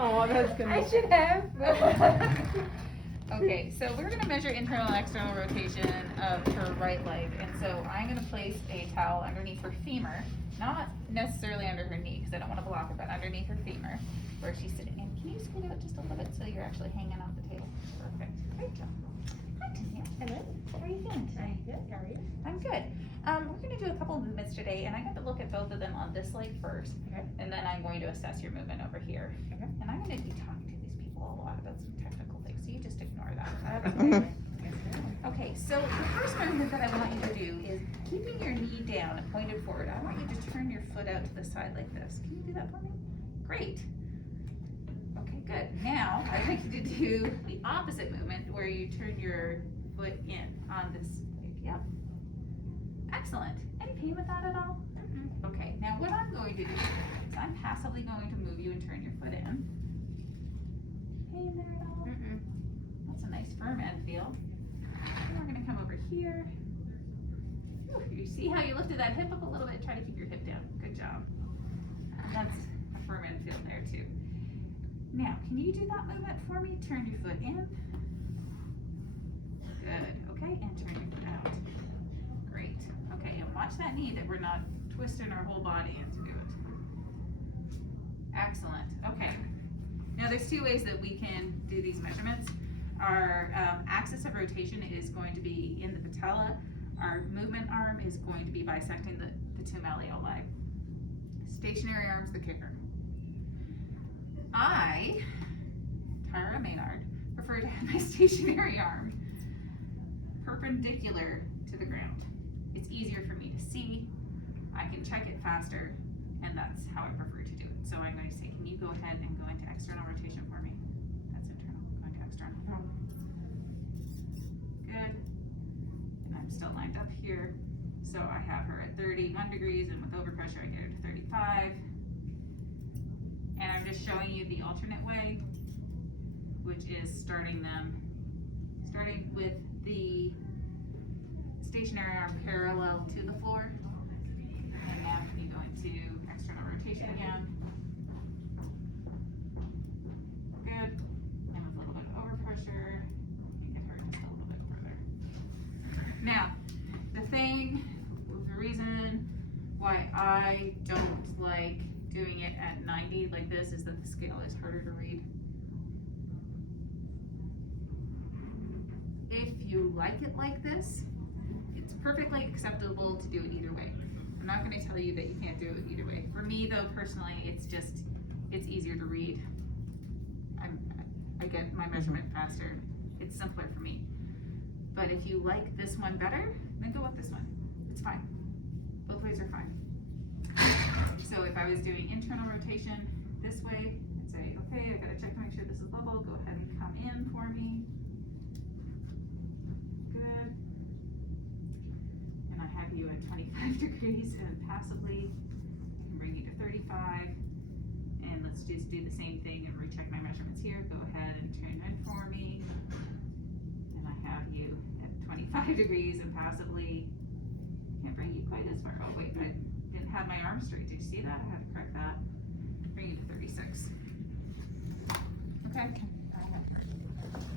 Oh, that's good. I should have. Okay, so we're gonna measure internal and external rotation of her right leg, and so I'm gonna place a towel underneath her femur, not necessarily under her knee, because I don't want to block her, but underneath her femur, where she's sitting. And can you scoot out just a little bit so you're actually hanging off the table? Perfect. Great job. Hi, Tanya. Hello. How are you feeling today? I'm good. How are you? I'm good. We're going to do a couple of movements today, and I'm going to look at both of them on this leg first, Okay. and then I'm going to assess your movement over here. Okay. And I'm going to be talking to these people a lot about some technical things, so you just ignore that. Okay, so the first movement that I want you to do is keeping your knee down and pointed forward. I want you to turn your foot out to the side like this. Can you do that for me? Great. Okay, good. Now, I'd like you to do the opposite movement where you turn your foot in on this leg. Yep. Excellent. Any pain with that at all? Okay, now what I'm going to do is I'm passively going to move you and turn your foot in. Pain there at all? That's a nice firm end feel. And we're going to come over here. Whew, you see how you lifted that hip up a little bit? Try to keep your hip down. Good job. That's a firm end feel there too. Now, can you do that movement for me? Turn your foot in. Good. Okay, and turn your foot out. Great. Okay, and watch that knee that we're not twisting our whole body in to do it. Excellent. Okay. Now there's two ways that we can do these measurements. Our axis of rotation is going to be in the patella. Our movement arm is going to be bisecting the two malleoli. Stationary arm's the kicker. I, Tyra Maynard, prefer to have my stationary arm perpendicular to the ground. It's easier for me to see. I can check it faster, and that's how I prefer to do it. So I'm going to say, can you go ahead and go into external rotation for me? That's internal, going to external. Good. And I'm still lined up here. So I have her at 31 degrees, and with overpressure, I get her to 35. And I'm just showing you the alternate way, which is starting with the stationary arm parallel to the floor. And now can you go into external rotation again? Good. And with a little bit of overpressure, you get her just a little bit further. Now, the reason why I don't like doing it at 90 like this is that the scale is harder to read. If you like it like this, it's perfectly acceptable to do it either way. I'm not going to tell you that you can't do it either way. For me though, personally, it's easier to read. I get my measurement faster. It's simpler for me. But if you like this one better, then go with this one. It's fine. Both ways are fine. So if I was doing internal rotation this way, I'd say, okay, I gotta check to make sure this is level. Go ahead and come in for me. Good. And I have you at 25 degrees and passively. I can bring you to 35. And let's just do the same thing and recheck my measurements here. Go ahead and turn in for me. And I have you at 25 degrees and passively. Can't bring you quite as far. Oh wait, I didn't have my arm straight. Did you see that? I had to correct that. Bring you to 36. Okay.